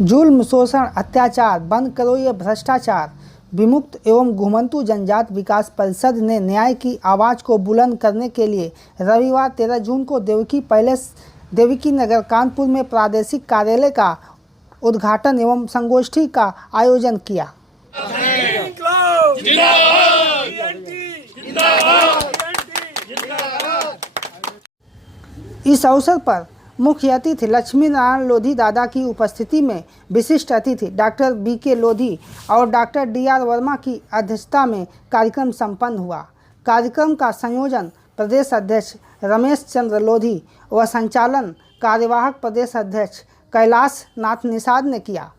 जुल्म, शोषण, अत्याचार बंद करो ये भ्रष्टाचार। विमुक्त एवं घुमंतू जनजाति विकास परिषद ने न्याय की आवाज़ को बुलंद करने के लिए रविवार 13 जून को देवकी पैलेस देवकी नगर कानपुर में प्रादेशिक कार्यालय का उद्घाटन एवं संगोष्ठी का आयोजन किया। इस अवसर पर मुख्य अतिथि लक्ष्मी नारायण लोधी दादा की उपस्थिति में विशिष्ट अतिथि डॉक्टर BK लोधी और डॉक्टर DR वर्मा की अध्यक्षता में कार्यक्रम संपन्न हुआ। कार्यक्रम का संयोजन प्रदेश अध्यक्ष रमेश चंद्र लोधी व संचालन कार्यवाहक प्रदेश अध्यक्ष कैलाश नाथ निषाद ने किया।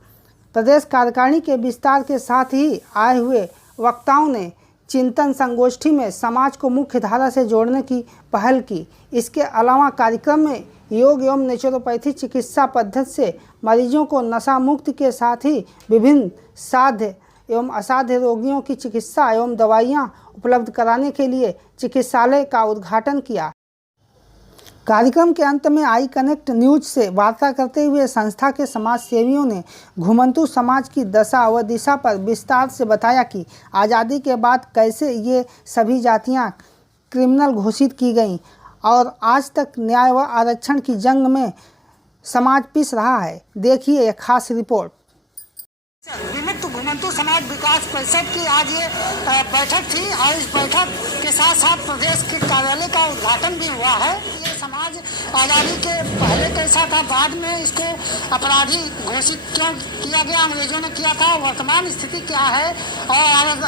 प्रदेश कार्यकारिणी के विस्तार के साथ ही आए हुए वक्ताओं ने चिंतन संगोष्ठी में समाज को मुख्य धारा से जोड़ने की पहल की। इसके अलावा कार्यक्रम में योग एवं नेचुरोपैथी चिकित्सा पद्धति से मरीजों को नशा मुक्ति के साथ ही विभिन्न साध्य एवं असाध्य रोगियों की चिकित्सा एवं दवाइयाँ उपलब्ध कराने के लिए चिकित्सालय का उद्घाटन किया। कार्यक्रम के अंत में आई कनेक्ट न्यूज से वार्ता करते हुए संस्था के समाज सेवियों ने घुमंतू समाज की दशा व दिशा पर विस्तार से बताया कि आज़ादी के बाद कैसे ये सभी जातियां क्रिमिनल घोषित की गईं और आज तक न्याय व आरक्षण की जंग में समाज पिस रहा है। देखिए एक खास रिपोर्ट। विमुक्त घुमंतू समाज विकास परिषद की आज ये बैठक थी और इस बैठक के साथ साथ प्रदेश के कार्यालय का उद्घाटन भी हुआ है। ये समाज आज़ादी के पहले कैसा था, बाद में इसको अपराधी घोषित क्यों किया गया, अंग्रेजों ने किया था, वर्तमान स्थिति क्या है और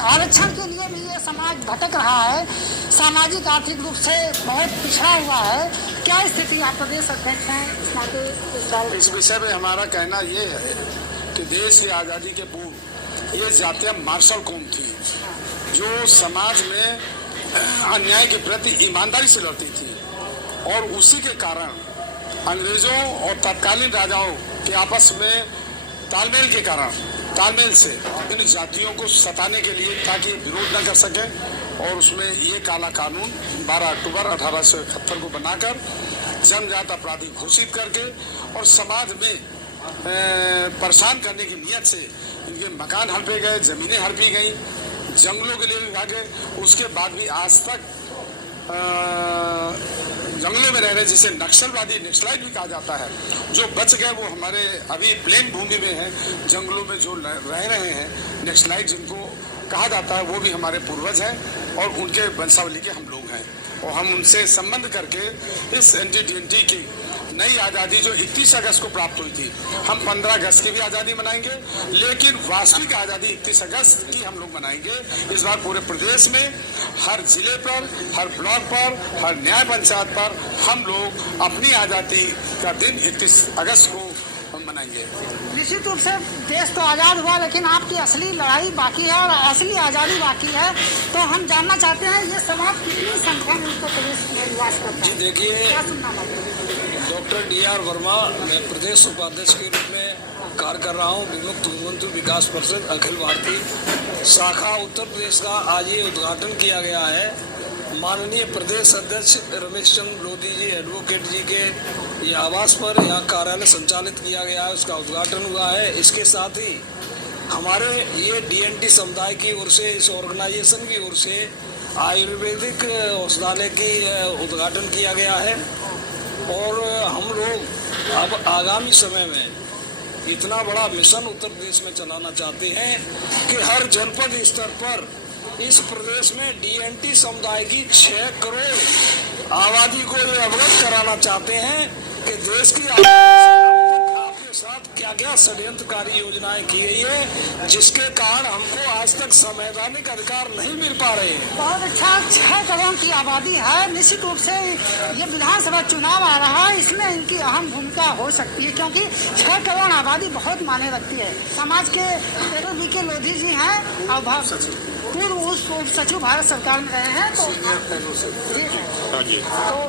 आरक्षण के लिए भी ये समाज भटक रहा है, सामाजिक आर्थिक रूप से बहुत पिछड़ा हुआ है। क्या स्थिति आप प्रदेश अध्यक्ष हैं इस विषय में हमारा कहना ये है कि देश की आज़ादी के पूर्व ये जातियां मार्शल कौम थी जो समाज में अन्याय के प्रति ईमानदारी से लड़ती थी और उसी के कारण अंग्रेजों और तत्कालीन राजाओं के आपस में तालमेल से इन जातियों को सताने के लिए ताकि विरोध न कर सके और उसमें ये काला कानून 12 अक्टूबर 1871 को बनाकर जन्मजात अपराधी घोषित करके और समाज में परेशान करने की नियत से इनके मकान हड़पे गए, जमीनें हड़पी गई, जंगलों के लिए भी भागे। उसके बाद भी आज तक जंगलों में रह रहे जिसे नक्सलाइट भी कहा जाता है, जो बच गए वो हमारे अभी प्लेन भूमि में है, जंगलों में जो रह रहे हैं नक्सलाइट जिनको कहा जाता है वो भी हमारे पूर्वज हैं और उनके वंशावली के हम लोग हैं और हम उनसे संबंध करके इस NTDNT की नई आज़ादी जो 31 अगस्त को प्राप्त हुई थी, हम 15 अगस्त की भी आज़ादी मनाएंगे, लेकिन वास्तविक आज़ादी 31 अगस्त की हम लोग मनाएंगे। इस बार पूरे प्रदेश में हर जिले पर, हर ब्लॉक पर, हर न्याय पंचायत पर हम लोग अपनी आज़ादी का दिन 31 अगस्त को मनाएंगे। निश्चित रूप से देश तो आज़ाद हुआ, लेकिन आपकी असली लड़ाई बाकी है और असली आज़ादी बाकी है। तो हम जानना चाहते हैं ये समाज कितनी संख्या में उत्तर प्रदेश में निवास करता है। देखिए, डॉक्टर DR वर्मा, मैं प्रदेश उपाध्यक्ष के रूप में कार्य कर रहा हूँ। विमुक्त घुमंतू विकास परिषद अखिल भारतीय शाखा उत्तर प्रदेश का आज ये उद्घाटन किया गया है। माननीय प्रदेश अध्यक्ष रमेश चंद्र लोधी जी एडवोकेट जी के ये आवास पर यहाँ कार्यालय संचालित किया गया है, उसका उद्घाटन हुआ है। इसके साथ ही हमारे ये DNT समुदाय की ओर से, इस ऑर्गेनाइजेशन की ओर से आयुर्वेदिक औषधालय की उद्घाटन किया गया है और हम लोग अब आगामी समय में इतना बड़ा मिशन उत्तर प्रदेश में चलाना चाहते हैं कि हर जनपद स्तर पर इस प्रदेश में DNT समुदाय की 6 करोड़ आबादी को ये अवगत कराना चाहते हैं कि देश की आपके साथ क्या क्या षड्यंत्रकारी योजनाएं की गई है, जिसके कारण हमको आज तक संवैधानिक अधिकार नहीं मिल पा रहे हैं। बहुत अच्छा, 6 करोड़ की आबादी है। निश्चित रूप से ये विधानसभा चुनाव आ रहा है, इसमें इनकी अहम भूमिका हो सकती है क्योंकि 6 करोड़ आबादी बहुत मायने रखती है। समाज के BK लोधी जी हैं और पूर्व उप सचिव भारत सरकार में रहे हैं। तो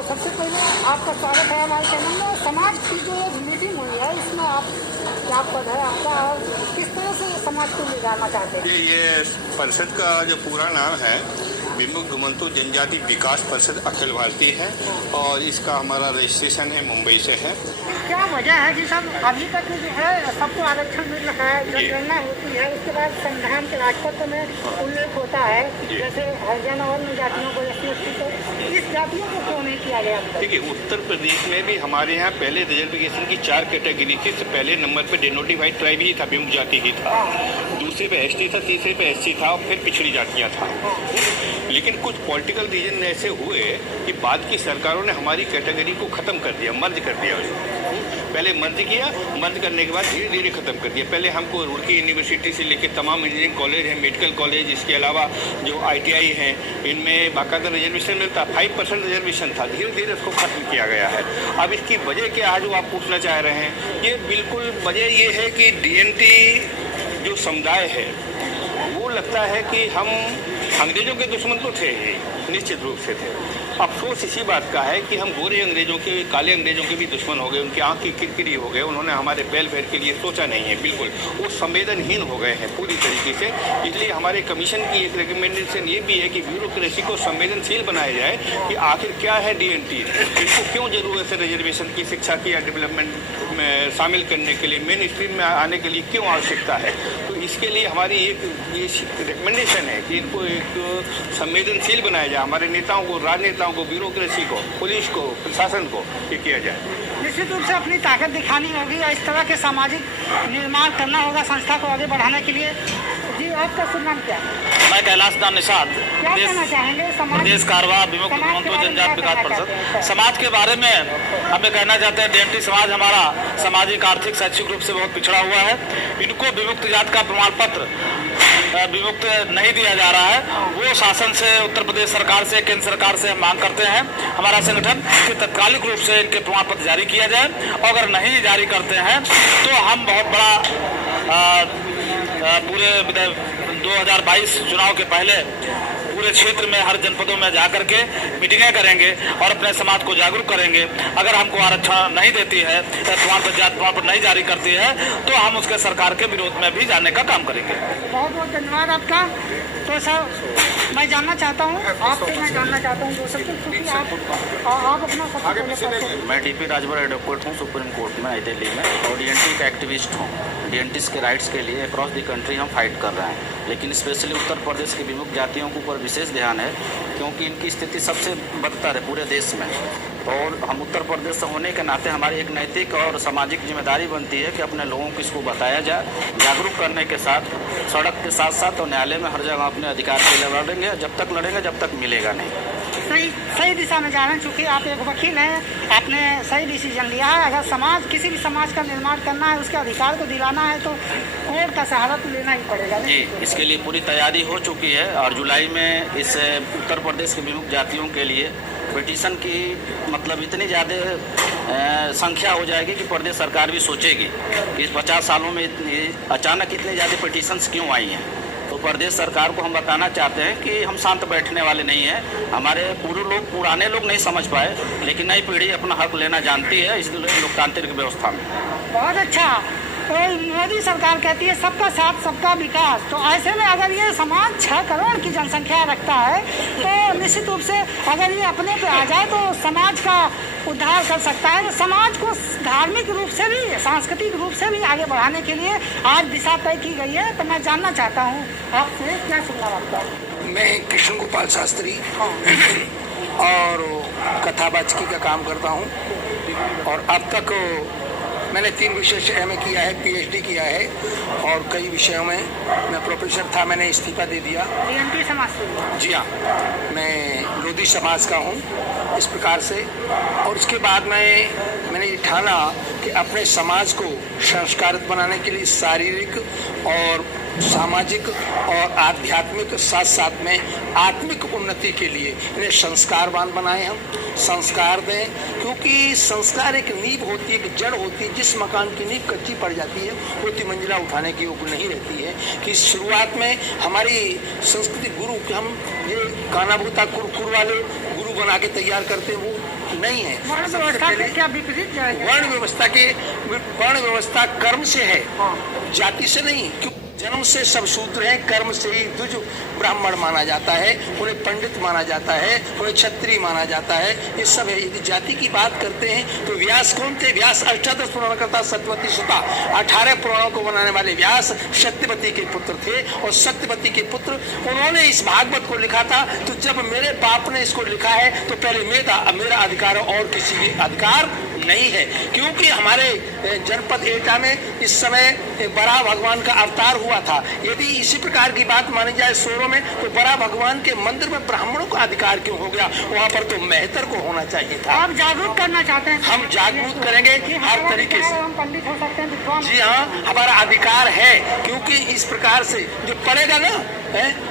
सबसे पहले आपका स्वागत है हमारे चैनल में। समाज की जो मीटिंग हुई है इसमें आप क्या पद है आपका और किस तरह से समाज को ले जाना चाहते हैं? ये परिषद का जो पूरा नाम है विमुक्त घुमंतु जनजाति विकास परिषद अखिल भारतीय है और इसका हमारा रजिस्ट्रेशन है मुंबई से है। क्या वजह है जी साहब, अभी तक जो है सबको आरक्षण मिल रहा है, जनगणना होती है उसके बाद संविधान के राजपत्र में उल्लेख होता है जैसे हरिजन और अन्य जातियों को, SC/ST को, इस जातियों को क्यों नहीं किया गया? देखिए, उत्तर प्रदेश में भी हमारे यहाँ पहले रिजर्वेशन की 4 कैटेगरी थी। पहले नंबर पे डिनोटिफाइड ट्राइब ही था, विमुक्त जाति ही था, दूसरे पे ST था, तीसरे पे SC था और फिर पिछड़ी जातियाँ था। लेकिन कुछ पॉलिटिकल रीजन ऐसे हुए कि बाद की सरकारों ने हमारी कैटेगरी को ख़त्म कर दिया, मर्ज कर दिया उसको। पहले मर्ज किया, मर्ज करने के बाद धीरे धीरे ख़त्म कर दिया। पहले हमको रुड़की यूनिवर्सिटी से लेकर तमाम इंजीनियरिंग कॉलेज हैं, मेडिकल कॉलेज, इसके अलावा जो ITI हैं, इनमें बाकायदा रिजर्वेशन मिलता, 5% रिजर्वेशन था। धीरे धीरे उसको खत्म किया गया है। अब इसकी वजह क्या है जो आप पूछना चाह रहे हैं, ये बिल्कुल वजह ये है कि DNT जो समुदाय है वो लगता है कि हम अंग्रेजों के दुश्मन तो थे ही, निश्चित रूप से थे। अफसोस इसी बात का है कि हम गोरे अंग्रेजों के, काले अंग्रेजों के भी दुश्मन हो गए, उनकी आंख की किरकिरी हो गए, उन्होंने हमारे वेलफेयर के लिए सोचा नहीं है, बिल्कुल वो संवेदनहीन हो गए हैं पूरी तरीके से। इसलिए हमारे कमीशन की एक रिकमेंडेशन ये भी है कि ब्यूरोक्रेसी को संवेदनशील बनाया जाए कि आखिर क्या है DNT, इनको क्यों जरूरत है रिजर्वेशन की, शिक्षा की या डेवलपमेंट में शामिल करने के लिए, मेन स्ट्रीम में आने के लिए क्यों आवश्यकता है। तो इसके लिए हमारी एक ये रिकमेंडेशन है कि इनको एक संवेदनशील बनाया जाए, हमारे नेताओं को, राजनेताओं को, ब्यूरोक्रेसी को, पुलिस को, प्रशासन को ये किया जाए। निश्चित रूप से अपनी ताकत दिखानी होगी और इस तरह के सामाजिक निर्माण करना होगा संस्था को आगे बढ़ाने के लिए। जी, आपका शुभ नाम क्या है? मैं कैलाश दान निषाद, क्या कहना चाहेंगे प्रदेश कारवा विमुक्त घुमंतु जनजाति विकास परिषद। समाज के बारे में हमें कहना चाहते हैं, DNT समाज हमारा सामाजिक, आर्थिक, शैक्षिक रूप से बहुत पिछड़ा हुआ है। इनको विमुक्त जाति का प्रमाण पत्र विमुक्त नहीं दिया जा रहा है। वो शासन से, उत्तर प्रदेश सरकार से, केंद्र सरकार से हम मांग करते हैं, हमारा संगठन, कि तत्कालिक रूप से इनके प्रमाण पत्र जारी किया जाए। और अगर नहीं जारी करते हैं तो हम बहुत बड़ा पूरे 2022 चुनाव के पहले पूरे क्षेत्र में हर जनपदों में जाकर के मीटिंगें करेंगे और अपने समाज को जागरूक करेंगे। अगर हमको आरक्षण नहीं देती है, प्रमाण पत्र, जाति प्रमाण पत्र नहीं जारी करती है, तो हम उसके सरकार के विरोध में भी जाने का काम करेंगे। बहुत बहुत धन्यवाद आपका। तो सर, मैं जानना चाहता हूँ आपसे, दो शब्द, क्योंकि आप अपना मैं DP राजभर एडवोकेट हूँ सुप्रीम कोर्ट में, नई दिल्ली में, और DNT का एक्टिविस्ट हूँ। DNTs के राइट्स के लिए अक्रॉस द कंट्री हम फाइट कर रहे हैं, लेकिन स्पेशली उत्तर प्रदेश की विमुक्त जातियों के ऊपर विशेष ध्यान है, क्योंकि इनकी स्थिति सबसे बदतर है पूरे देश में। और हम उत्तर प्रदेश से होने के नाते हमारी एक नैतिक और सामाजिक जिम्मेदारी बनती है कि अपने लोगों को इसको बताया जाए, जागरूक करने के साथ, सड़क के साथ साथ और न्यायालय में हर जगह अपने अधिकार के लिए लड़ेंगे, जब तक लड़ेंगे जब तक मिलेगा नहीं। सही दिशा में जा रहे हैं, चूँकि आप एक वकील हैं, आपने सही डिसीजन लिया है। अगर समाज, किसी भी समाज का निर्माण करना है, उसके अधिकार को दिलाना है, तो कोर्ट का सहारा तो लेना ही पड़ेगा। जी, इसके लिए पूरी तैयारी हो चुकी है और जुलाई में इस उत्तर प्रदेश के विमुक्त जातियों के लिए पिटीशन की मतलब इतनी ज़्यादा संख्या हो जाएगी कि प्रदेश सरकार भी सोचेगी कि इस 50 सालों में अचानक इतनी ज़्यादा पिटीशंस क्यों आई हैं। तो प्रदेश सरकार को हम बताना चाहते हैं कि हम शांत बैठने वाले नहीं हैं। हमारे पुराने लोग नहीं समझ पाए, लेकिन नई पीढ़ी अपना हक लेना जानती है, इसलिए लोकतांत्रिक व्यवस्था में। बहुत अच्छा। तो मोदी सरकार कहती है सबका साथ सबका विकास, तो ऐसे में अगर ये समाज 6 करोड़ की जनसंख्या रखता है, तो निश्चित रूप से अगर ये अपने पे आ जाए तो समाज का उद्धार कर सकता है। समाज को धार्मिक रूप से भी, सांस्कृतिक रूप से भी आगे बढ़ाने के लिए आज दिशा तय की गई है। तो मैं जानना चाहता हूँ आपसे, क्या सुझाव आपका? मैं कृष्ण गोपाल शास्त्री और कथावाचकी का काम करता हूँ और अब तक मैंने 3 विषय से MA किया है, PhD किया है और कई विषयों में मैं प्रोफेसर था, मैंने इस्तीफा दे दिया। DNT समाज से? जी हाँ, मैं लोधी समाज का हूँ इस प्रकार से। और उसके बाद मैंने ये ठाना कि अपने समाज को संस्कारित बनाने के लिए शारीरिक और सामाजिक और आध्यात्मिक साथ साथ में आत्मिक उन्नति के लिए इन्हें संस्कारवान बनाएं, हम संस्कार दें, क्योंकि संस्कार एक नींव होती है, एक जड़ होती है। जिस मकान की नींव कच्ची पड़ जाती है वो 3 मंजिला उठाने की योग्य नहीं रहती है। कि शुरुआत में हमारी संस्कृति गुरु के, हम ये कानाभूता कुरकुर वाले गुरु बना के तैयार करते हैं, वो नहीं है। वर्ण व्यवस्था कर्म से है, जाति से नहीं। जन्म से सब शूद्र हैं, कर्म से ही द्विज ब्राह्मण माना जाता है, उन्हें पंडित माना जाता है, उन्हें क्षत्रिय माना जाता है। ये सब है। यदि जाति की बात करते हैं तो व्यास कौन थे? व्यास अष्टादश पुराण करता, सत्यवती सुता। 18 पुराणों को बनाने वाले व्यास सत्यवती के पुत्र थे, और सत्यवती के पुत्र उन्होंने इस भागवत को लिखा था। तो जब मेरे बाप ने इसको लिखा है तो पहले मेरा अधिकार और किसी भी अधिकार नहीं है, क्योंकि हमारे जनपद एटा में इस समय बड़ा भगवान का अवतार हुआ था। यदि इसी प्रकार की बात मानी जाए सोरो में, तो बड़ा भगवान के मंदिर में ब्राह्मणों का अधिकार क्यों हो गया? वहाँ पर तो मेहतर को होना चाहिए था। आप जागरूक करना चाहते हैं? हम जागरूक करेंगे हर तरीके से। हम पंडित हो सकते हैं, विद्वान। जी हाँ, हमारा अधिकार है, क्योंकि इस प्रकार से जो पढ़ेगा ना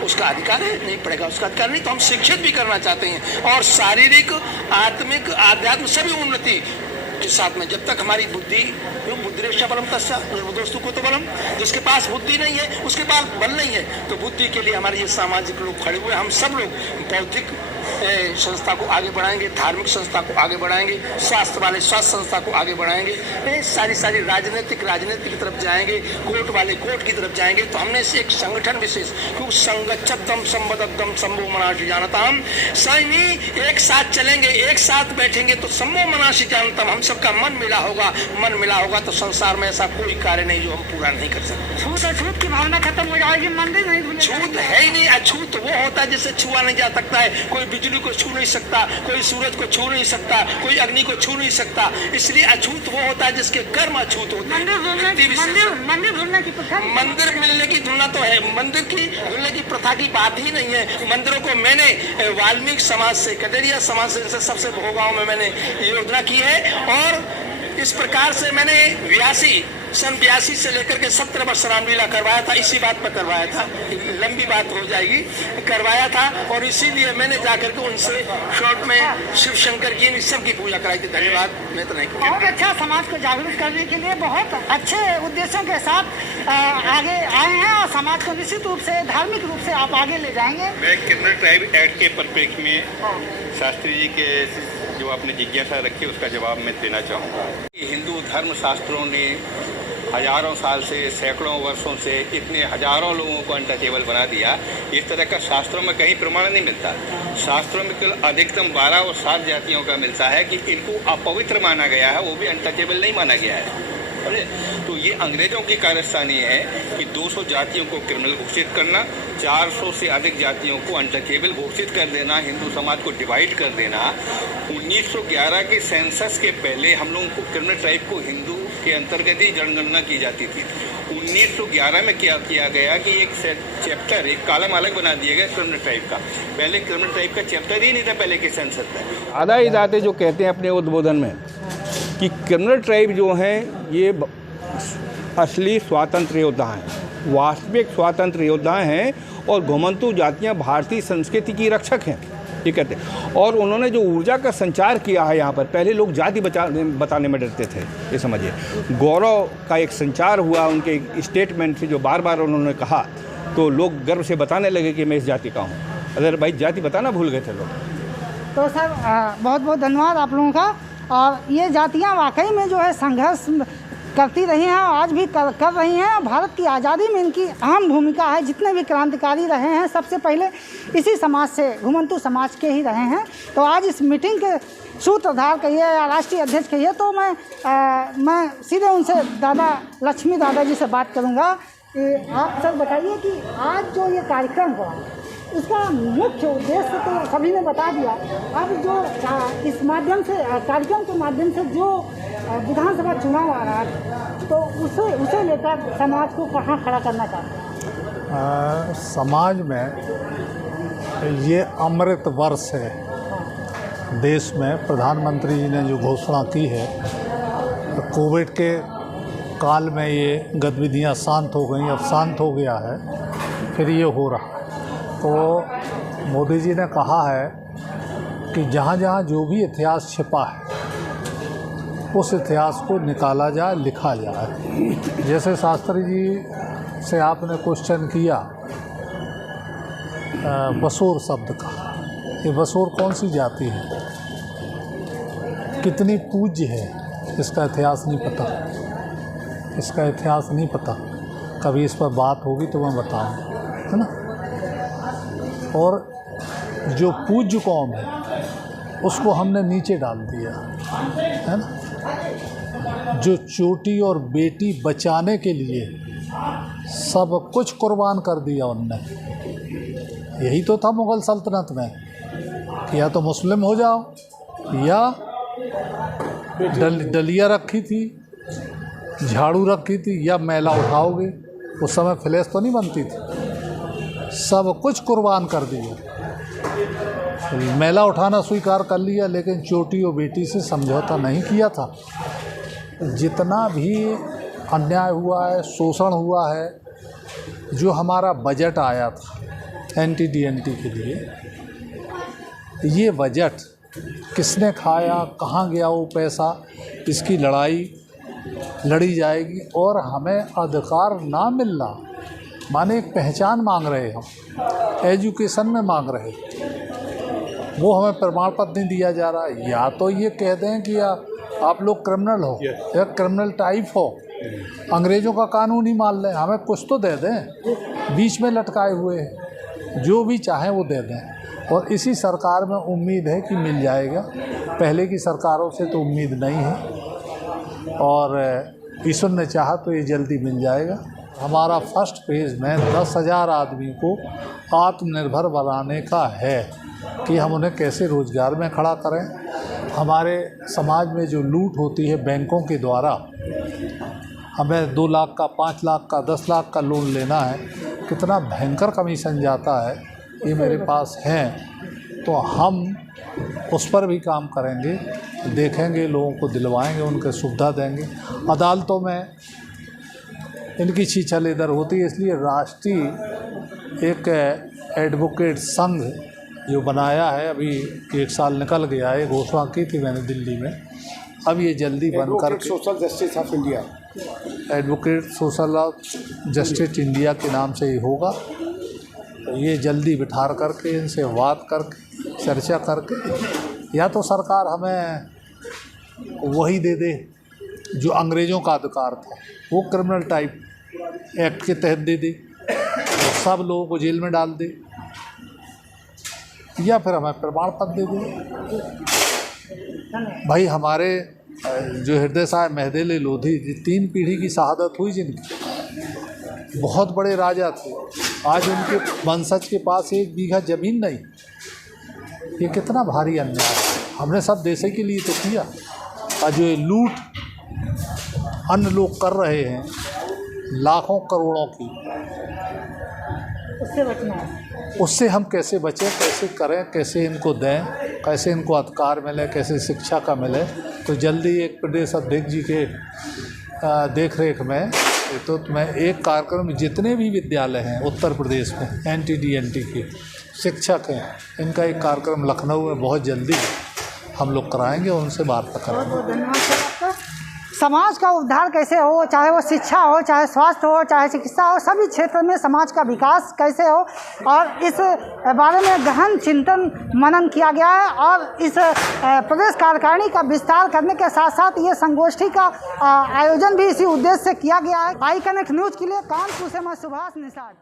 उसका अधिकार है, नहीं पड़ेगा उसका अधिकार नहीं। तो हम शिक्षित भी करना चाहते हैं, और शारीरिक, आत्मिक, आध्यात्मिक सभी उन्नति के साथ में। जब तक हमारी बुद्धि, बुद्धिरेशा बलम तस्या दोस्तों को तो बलम, जिसके पास बुद्धि नहीं है उसके पास बल नहीं है। तो बुद्धि के लिए हमारे ये सामाजिक लोग खड़े हुए, हम सब लोग बौद्धिक संस्था को आगे बढ़ाएंगे, धार्मिक संस्था को आगे बढ़ाएंगे, स्वास्थ्य वाले स्वास्थ्य संस्था को आगे बढ़ाएंगे, सारी राजनीति की तरफ जाएंगे, कोर्ट वाले कोर्ट की तरफ जाएंगे। तो हमने से एक संगठन विशेष, क्योंकि संगच्छतम संबद्धम संभो मनाशी जानतम, सैनी एक साथ चलेंगे, एक साथ बैठेंगे तो संभो मनाशी जानतम, हम सबका मन मिला होगा तो संसार में ऐसा कोई कार्य नहीं जो हम पूरा नहीं कर सकते। छूत की भावना खत्म हो जाएगी, मंदिर नहीं धुले। छूत है ही नहीं। अछूत वो होता है जिसे छुआ नहीं जा सकता है। कोई बिजली को छू नहीं सकता, कोई सूरज को छू नहीं सकता, कोई अग्नि को छू नहीं सकता। इसलिए अछूत वो होता है जिसके कर्म अछूत होते हैं। मंदिर धुलने की प्रथा, मंदिर मिलने की धुलना तो है, मंदिर की धुलने की प्रथा की बात ही नहीं है। मंदिरों को मैंने वाल्मीकि समाज से, कटेरिया समाज से सबसे भोगांव में मैंने योजना की है, और इस प्रकार से मैंने 82 से लेकर के 70 वर्ष रामलीला करवाया था। इसी बात पर करवाया था, लंबी बात हो जाएगी, करवाया था। और इसीलिए मैंने जाकर के उनसे शॉर्ट में शिव शंकर की सबकी पूजा कराई थी। धन्यवाद। मैं तो नहीं। बहुत अच्छा, समाज को जागरूक करने के लिए बहुत अच्छे उद्देश्यों के साथ आगे आए हैं, और समाज को निश्चित रूप से धार्मिक रूप से आप आगे ले जाएंगे। मैं क्रिमिनल ट्राइब एक्ट के परिप्रेक्ष्य में शास्त्री जी के जो आपने जिज्ञासा रखी उसका जवाब मैं देना चाहूँगा। हिंदू धर्म शास्त्रों ने हजारों साल से, सैकड़ों वर्षों से इतने हजारों लोगों को अनटचेबल बना दिया। इस तरह का शास्त्रों में कहीं प्रमाण नहीं मिलता। शास्त्रों में केवल अधिकतम 12 और 7 जातियों का मिलता है कि इनको अपवित्र माना गया है, वो भी अनटचेबल नहीं माना गया है। तो ये अंग्रेजों की कारस्तानी है कि 200 जातियों को क्रिमिनल घोषित करना, 400 से अधिक जातियों को अनटचेबल घोषित कर देना, हिंदू समाज को डिवाइड कर देना। 1911 के सेंसस के पहले हम लोगों को क्रिमिनल ट्राइब को हिंदू के अंतर्गत ही जनगणना की जाती थी। 1911 में क्या किया गया कि एक चैप्टर, एक कॉलम अलग बना दिया गया क्रिमिनल ट्राइब का। पहले क्रिमिनल ट्राइब का चैप्टर ही नहीं था पहले के सेंसस में। आधा ही दाते जो कहते हैं अपने उद्बोधन में कि क्रिमिनल ट्राइब जो हैं ये असली स्वातंत्र योद्धा हैं, वास्तविक स्वातंत्र योद्धा हैं, और घुमंतु जातियां भारतीय संस्कृति की रक्षक हैं, ये कहते हैं। और उन्होंने जो ऊर्जा का संचार किया है यहाँ पर, पहले लोग जाति बताने में डरते थे, ये समझिए। गौरव का एक संचार हुआ उनके स्टेटमेंट से, जो बार बार उन्होंने कहा, तो लोग गर्व से बताने लगे कि मैं इस जाति का हूँ। अगर भाई जाति बताना भूल गए थे लोग। तो सर बहुत बहुत धन्यवाद आप लोगों का। और ये जातियाँ वाकई में जो है संघर्ष करती रही हैं, आज भी कर रही हैं। भारत की आज़ादी में इनकी अहम भूमिका है। जितने भी क्रांतिकारी रहे हैं सबसे पहले इसी समाज से, घुमंतु समाज के ही रहे हैं। तो आज इस मीटिंग के सूत्रधार कहिए या राष्ट्रीय अध्यक्ष कहिए, तो मैं सीधे उनसे लक्ष्मी दादा जी से बात करूँगा कि आप सर बताइए कि आज जो ये कार्यक्रम हुआ, इसका मुख्य उद्देश्य तो सभी ने बता दिया। अब जो इस माध्यम से, कार्यक्रम के माध्यम से जो विधानसभा चुनाव आ रहा है, तो उसे लेकर समाज को कहाँ खड़ा करना चाहते हैं? समाज में ये अमृत वर्ष है। देश में प्रधानमंत्री जी ने जो घोषणा की है, कोविड के काल में ये गतिविधियाँ शांत हो गई, अब शांत हो गया है, फिर ये हो रहा है। तो मोदी जी ने कहा है कि जहाँ जहाँ जो भी इतिहास छिपा है उस इतिहास को निकाला जाए, लिखा जाए। जैसे शास्त्री जी से आपने क्वेश्चन किया बसोर शब्द का, ये बसोर कौन सी जाति है, कितनी पूज्य है, इसका इतिहास नहीं पता, इसका इतिहास नहीं पता। कभी इस पर बात होगी तो मैं बताऊँगा, है ना। और जो पूज्य कौम है उसको हमने नीचे डाल दिया, है ना। जो चोटी और बेटी बचाने के लिए सब कुछ कुर्बान कर दिया उनने। यही तो था मुग़ल सल्तनत में कि या तो मुस्लिम हो जाओ या डलिया रखी थी, झाड़ू रखी थी, या मैला उठाओगे। उस समय फ्लैश तो नहीं बनती थी, सब कुछ कुर्बान कर दिया। मैला उठाना स्वीकार कर लिया, लेकिन चोटी और बेटी से समझौता नहीं किया था। जितना भी अन्याय हुआ है, शोषण हुआ है, जो हमारा बजट आया था NT-DNT के लिए, ये बजट किसने खाया, कहाँ गया वो पैसा, इसकी लड़ाई लड़ी जाएगी। और हमें अधिकार ना मिलना माने एक पहचान मांग रहे, हम एजुकेशन में मांग रहे, वो हमें प्रमाण पत्र नहीं दिया जा रहा। या तो ये कह दें कि आप लोग क्रिमिनल हो या क्रिमिनल टाइप हो, अंग्रेज़ों का कानून ही मान लें, हमें कुछ तो दे दें। बीच में लटकाए हुए हैं, जो भी चाहें वो दे दें। और इसी सरकार में उम्मीद है कि मिल जाएगा, पहले की सरकारों से तो उम्मीद नहीं है, और ईश्वर ने चाहा तो ये जल्दी मिल जाएगा। हमारा फर्स्ट फेज़ में 10,000 आदमी को आत्मनिर्भर बनाने का है कि हम उन्हें कैसे रोज़गार में खड़ा करें। हमारे समाज में जो लूट होती है बैंकों के द्वारा, हमें 2 लाख का, 5 लाख का, 10 लाख का लोन लेना है, कितना भयंकर कमीशन जाता है, ये मेरे पास है। तो हम उस पर भी काम करेंगे, देखेंगे, लोगों को दिलवाएंगे, उनके सुविधा देंगे। अदालतों में इनकी छीछल इधर होती है, इसलिए राष्ट्रीय एक एडवोकेट संघ जो बनाया है, अभी 1 साल निकल गया है, घोषणा की थी मैंने दिल्ली में। अब ये जल्दी बनकर social justice of India, advocate social justice India के नाम से ही होगा। तो ये जल्दी बिठा करके इनसे बात करके चर्चा करके, या तो सरकार हमें वही दे दे जो अंग्रेज़ों का अधिकार था, वो क्रिमिनल टाइप एक्ट के तहत दे दे, सब लोगों को जेल में डाल दे, या फिर हमें प्रमाण पत्र दे दे। भाई हमारे जो हृदय साहब मेहदेले लोधी, 3 पीढ़ी की शहादत हुई जिनकी, बहुत बड़े राजा थे, आज उनके वंशज के पास 1 बीघा ज़मीन नहीं। ये कितना भारी अन्याय है। हमने सब देश के लिए तो किया, और जो ये लूट अन्य लोग कर रहे हैं लाखों करोड़ों की, उससे बचना है। उससे हम कैसे बचें, कैसे करें, कैसे इनको दें, कैसे इनको अधिकार मिले, कैसे शिक्षा का मिले। तो जल्दी एक प्रदेश अध्यक्ष जी के देख रेख में तो मैं एक कार्यक्रम में जितने भी विद्यालय हैं उत्तर प्रदेश में NT-DNT के शिक्षक हैं, इनका एक कार्यक्रम लखनऊ में बहुत जल्दी हम लोग कराएंगे, उनसे वार्ता करेंगे। धन्यवाद सर आपका। समाज का उद्धार कैसे हो, चाहे वो शिक्षा हो, चाहे स्वास्थ्य हो, चाहे चिकित्सा हो, सभी क्षेत्र में समाज का विकास कैसे हो, और इस बारे में गहन चिंतन मनन किया गया है। और इस प्रदेश कार्यकारिणी का विस्तार करने के साथ साथ ये संगोष्ठी का आयोजन भी इसी उद्देश्य से किया गया है। आई कनेक्ट न्यूज़ के लिए कानपुर से मैं सुभाष निषाद।